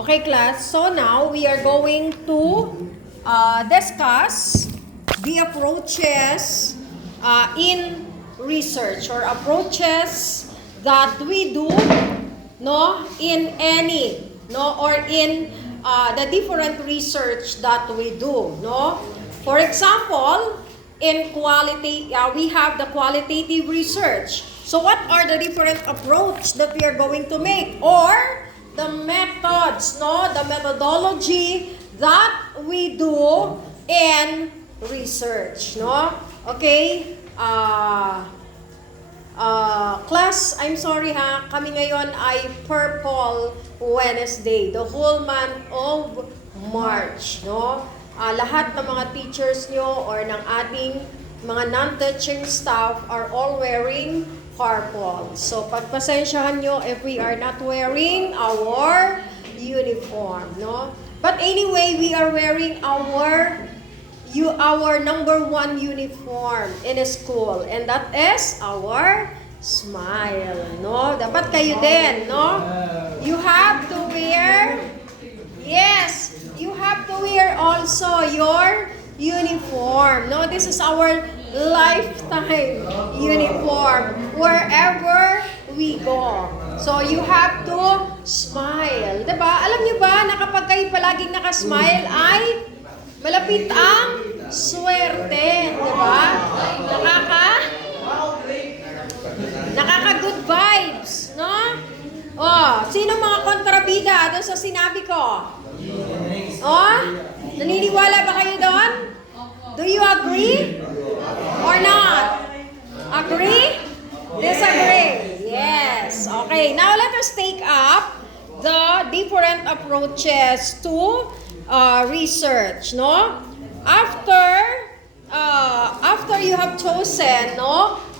Okay, class. So now we are going to discuss the approaches in research or approaches that we do in any or in the different research that we do. For example, in quality, we have the qualitative research. So what are the different approach that we are going to make, or the methods, the methodology that we do in research, Okay? Class, I'm sorry kami ngayon ay Purple Wednesday, the whole month of March, lahat ng mga teachers nyo or ng ating mga non-teaching staff are all wearing purple. So, pagpasensyahan nyo if we are not wearing our uniform, But anyway, we are wearing our number one uniform in a school, and that is our smile, Dapat kayo din, You have to wear, yes, you have to wear also your uniform, This is our lifetime uniform wherever we go. So you have to smile, diba? Alam niyo ba na kapag kayo palaging nakasmile ay malapit ang swerte, diba? Nakaka-good vibes, sino mga kontrabida doon sa sinabi ko? Naniniwala ba kayo doon? Do you agree? Or not? Agree? Disagree? Yes. Okay. Now let us take up the different approaches to research, After you have chosen,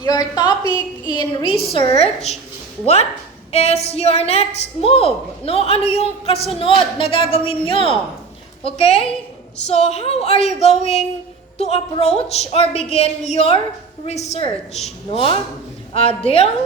your topic in research, what is your next move? Ano yung kasunod na gagawin nyo? Okay? So how are you going to approach or begin your research, deal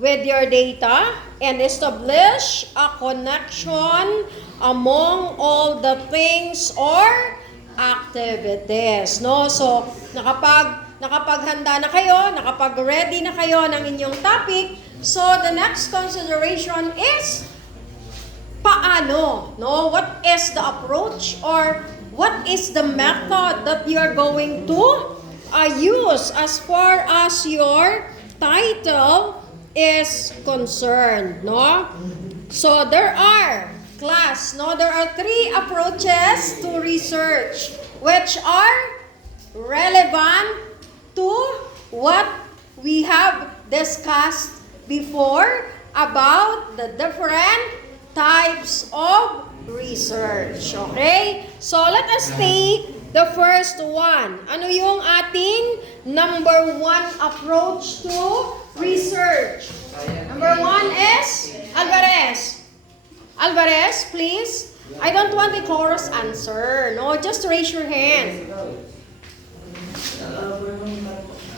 with your data and establish a connection among all the things or activities, So, nakapaghanda na kayo, nakapag-ready na kayo ng inyong topic, so the next consideration is paano, What is the approach or what is the method that you are going to use as far as your title is concerned, So there are, class, there are 3 approaches to research which are relevant to what we have discussed before about the different types of research. Okay? So, let us take the first one. Ano yung ating number 1 approach to research? Number 1 is Alvarez. Alvarez, please. I don't want the chorus answer. Just raise your hand.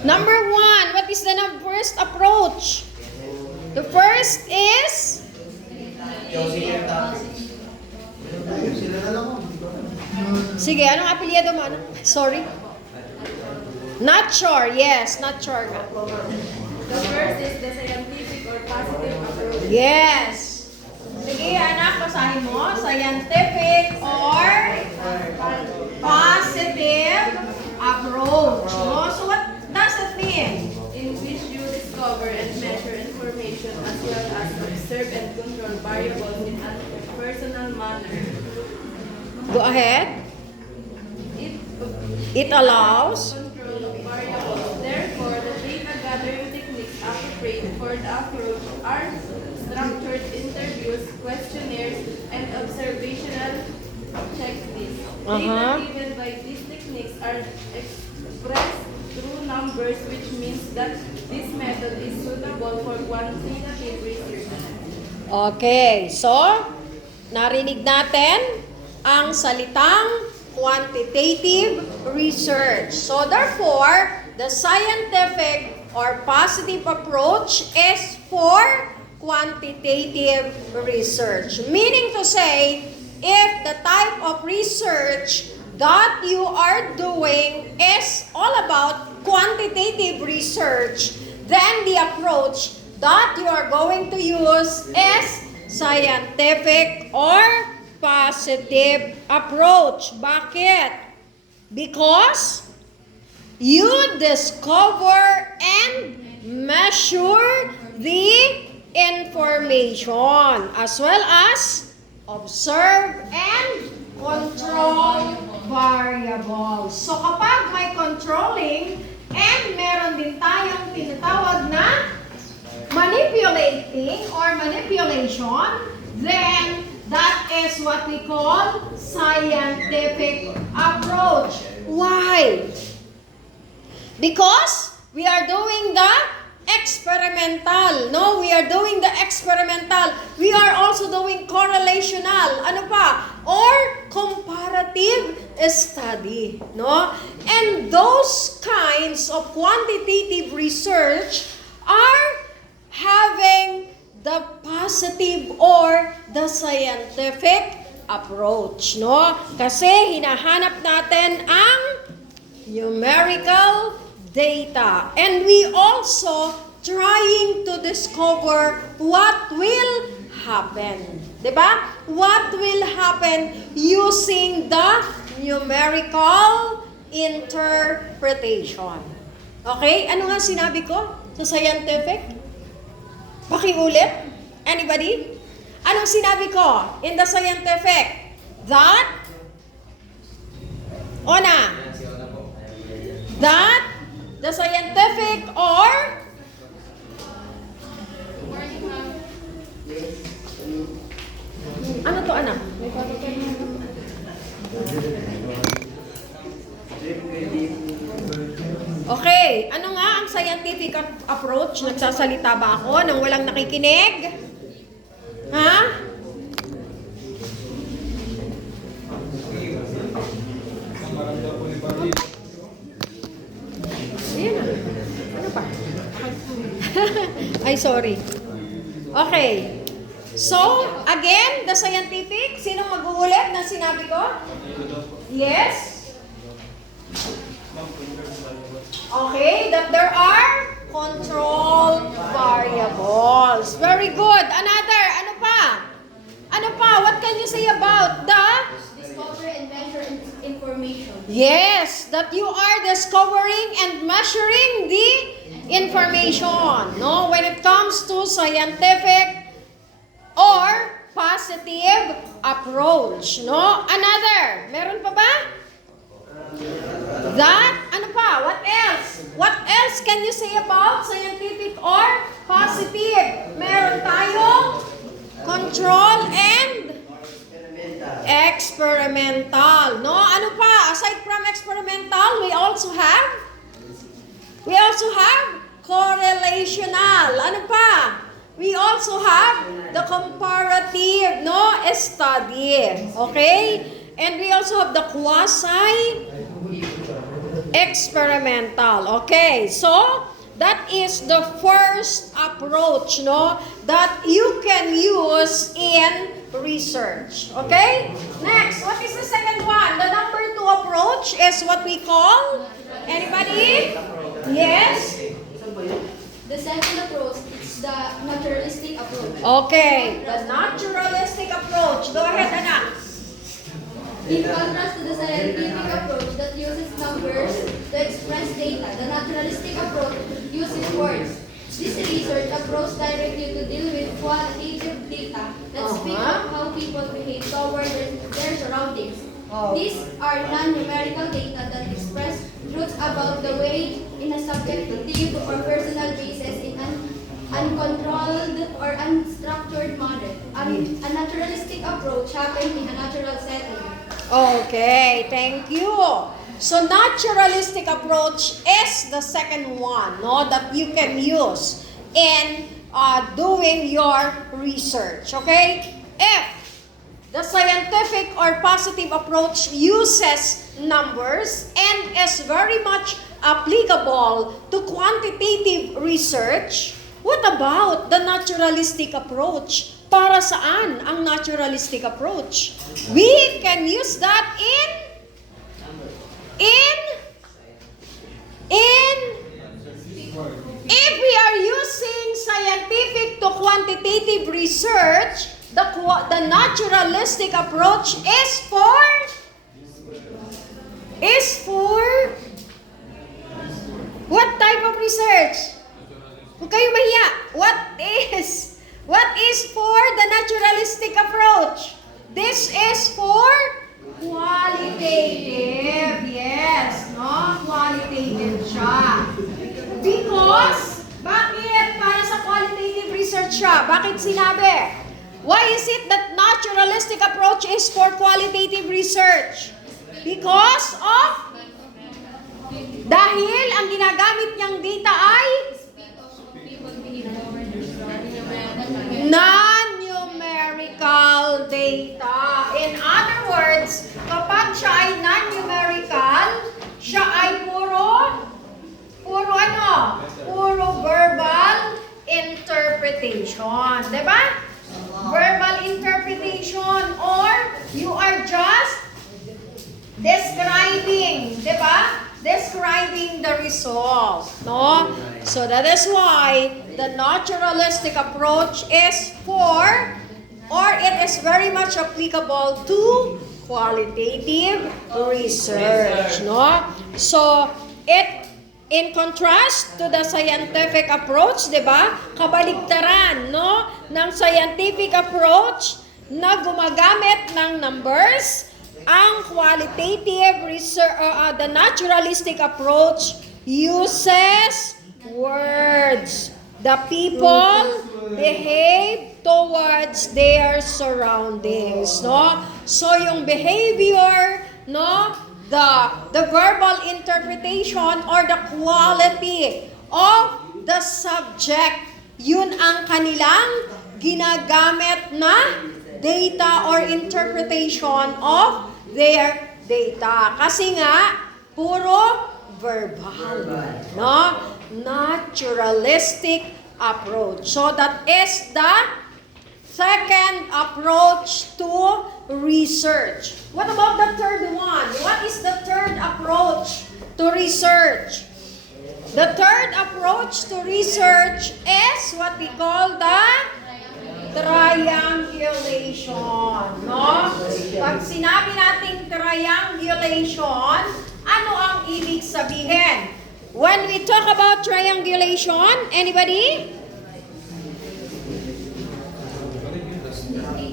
Number 1, what is the first approach? The first is sige, anong apelyido mo? Sorry? Not sure. Yes, not sure nga. The first is the scientific or positive approach. Yes. Sige, anak, basahin mo. Scientific or positive approach. So what does it mean? In which you discover and measure information as well as observe and control variables in a personal manner. Go ahead. It allows Control of variables. Therefore, the data gathering techniques appropriate for the approach are structured interviews, questionnaires, and observational checklists. Data given by these techniques are expressed through numbers, which means that this method is suitable for quantitative research. Okay, so narinig natin ang salitang quantitative research. So therefore, the scientific or positive approach is for quantitative research. Meaning to say, if the type of research that you are doing is all about quantitative research, then the approach that you are going to use is scientific or positive approach. Bakit? Because you discover and measure the information as well as observe and control variables. So kapag may controlling and meron din tayong tinatawag na manipulating or manipulation, then that is what we call scientific approach. Why? Because we are doing the experimental. No, we are doing the experimental. We are also doing correlational. Ano pa? Or comparative study. No? And those kinds of quantitative research are having the positive or the scientific approach. No? Kasi hinahanap natin ang numerical data. And we also trying to discover what will happen. Diba? What will happen using the numerical interpretation. Okay? Ano nga sinabi ko sa scientific? Pakiulit? Anybody? Anong sinabi ko in the scientific? That? That the scientific or ano to, anak? Okay, ano nga ang scientific approach? Nagsasalita ba ako nang walang nakikinig? Ha? Ayan na. Ano pa? Ay, sorry. Okay. So, again, the scientific. Sinong mag-uulit na sinabi ko? Yes? Okay, that there are control variables. Very good. Another, ano pa? Ano pa? What can you say about the Discover and measure information. yes, that you are discovering and measuring the information. No, when it comes to scientific or positive approach. No, another. Meron pa ba? That, ano pa? What else? What else can you say about scientific or positive? Meron tayong control and experimental. No? Ano pa? Aside from experimental, we also have correlational. Ano pa? We also have the comparative, no, study. Okay? And we also have the quasi-experimental. Okay, so that is the first approach, no, that you can use in research. Okay? Next, what is the second one? The number 2 approach is what we call, anybody? Yes? The second approach is the naturalistic approach. Okay, the naturalistic approach. Go ahead, Anak. In contrast to the scientific approach that uses numbers to express data, the naturalistic approach uses words. This research approach directs you to deal with qualitative data that speak of how people behave toward their surroundings. These are non-numerical data that express truths about the way in a subjective or personal basis in an uncontrolled or unstructured manner. A naturalistic approach happens in a natural setting. Okay, thank you. So naturalistic approach is the second one, no, that you can use in doing your research. Okay? If the scientific or positive approach uses numbers and is very much applicable to quantitative research, What about the naturalistic approach? Para saan ang naturalistic approach? We can use that in if we are using scientific to quantitative research, the naturalistic approach is for what type of research? Kung kayo mahiya, what is for the naturalistic approach? This is for qualitative. Yes, no? Qualitative siya. Because, bakit para sa qualitative research siya? Bakit sinabi? Why is it that naturalistic approach is for qualitative research? Because of dahil ang ginagamit niyang data ay non-numerical data. In other words, kapag siya ay non-numerical, siya ay puro verbal interpretation. Diba? Verbal interpretation, or you are just describing, diba? Describing the result, no? So that is why the naturalistic approach is for, or it is very much applicable to qualitative research, no? So it, in contrast to the scientific approach, di ba? Kabaligtaran, no? Ng scientific approach na gumagamit ng numbers, ang qualitative research, the naturalistic approach uses words. The people behave towards their surroundings, no? So yung behavior, no? The verbal interpretation or the quality of the subject, yun ang kanilang ginagamit na data or interpretation of their data. Kasi nga, puro verbal, no? Naturalistic approach. So that is the second approach to research. What about the third one? What is the third approach to research? The third approach to research is what we call the triangulation, no? Pag sinabi nating triangulation, ano ang ibig sabihin? When we talk about triangulation, anybody?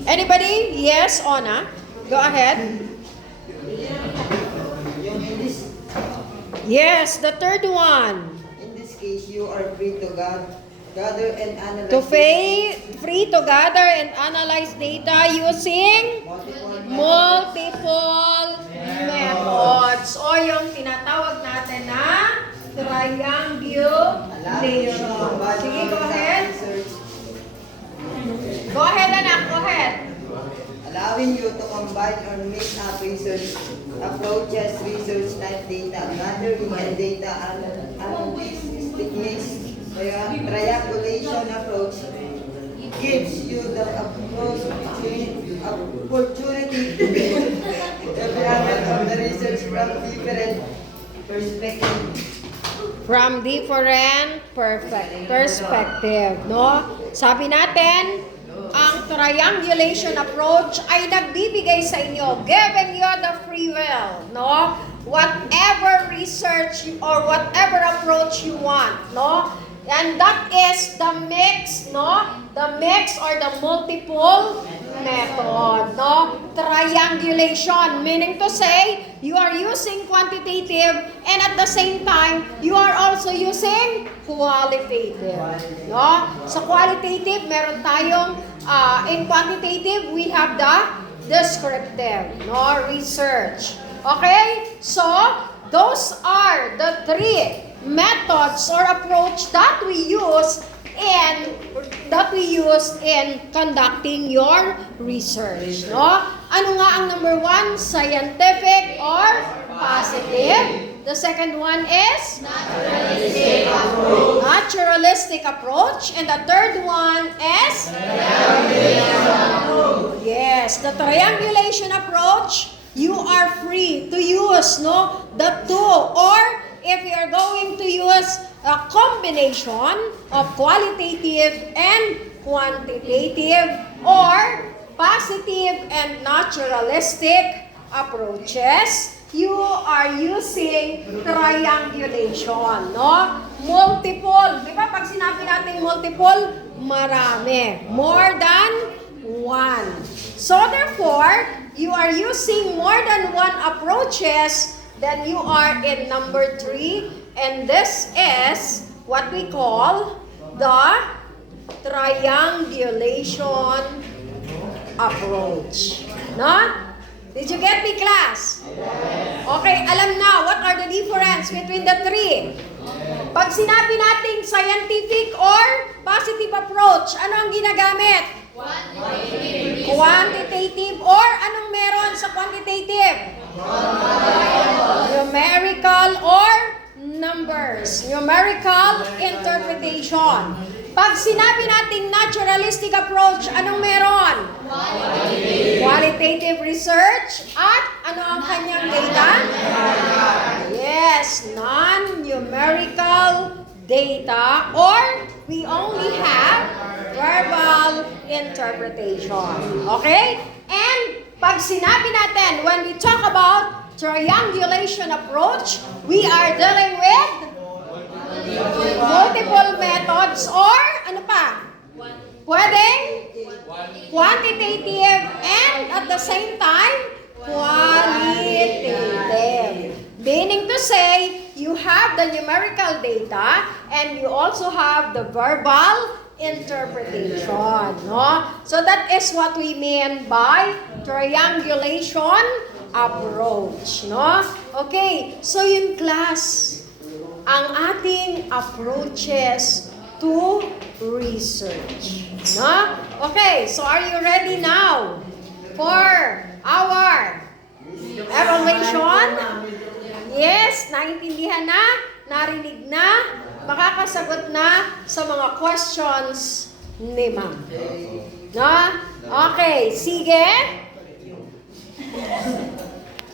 Anybody? Yes, Ona? Go ahead. Yes, the third one. In this case, you are free to gather and analyze Free to gather and analyze data using multiple methods. O yung tinatawag natin na triangulation. Sige, go ahead. Go ahead, anak. Go ahead. Allowing you to combine or mix up research approaches, research type data, gathering and data analysis techniques. The triangulation approach gives you the opportunity to evaluate of the research from different perspectives. From different perspective, no? Sabi natin, ang triangulation approach ay nagbibigay sa inyo, giving you the free will, no? Whatever research or whatever approach you want, no? And that is the mix, no? The mix or the multiple method, no? Triangulation, meaning to say, you are using quantitative and at the same time, you are also using qualitative, no? Sa qualitative, meron tayong, in quantitative, we have the descriptive, no? Research. Okay? So, those are the three methods or approach that we use in conducting your research, no? Ano nga ang number one? Scientific or positive The second one is? Naturalistic approach. And the third one is? Yes, the triangulation approach, you are free to use the two, or if you are going to use a combination of qualitative and quantitative, or positive and naturalistic approaches, you are using triangulation, multiple. Di ba pag sinabi natin multiple, marami. More than one. So therefore, you are using more than one approaches, then you are in number 3, and this is what we call the triangulation approach. No? Did you get me, class? Okay, alam na, what are the difference between the three? Pag sinabi nating scientific or positive approach, ano ang ginagamit? Quantitative. Or anong meron sa quantitative? Numerical or numbers. Numerical interpretation. Pag sinabi nating naturalistic approach, anong meron? Qualitative research. At ano ang kanyang data? Yes, non-numerical data, or we only have verbal interpretation. Okay? And pag sinabi natin, when we talk about triangulation approach, we are dealing with multiple methods, or ano pa? Pwedeng quantitative and at the same time, qualitative. Meaning to say, you have the numerical data and you also have the verbal interpretation. No? So that is what we mean by triangulation approach. No? Okay, so yun, class, ang ating approaches to research. No? Okay, so are you ready now for our evaluation? Yes, naintindihan na, narinig na, makakasagot na sa mga questions ni ma'am. No? Okay, sige.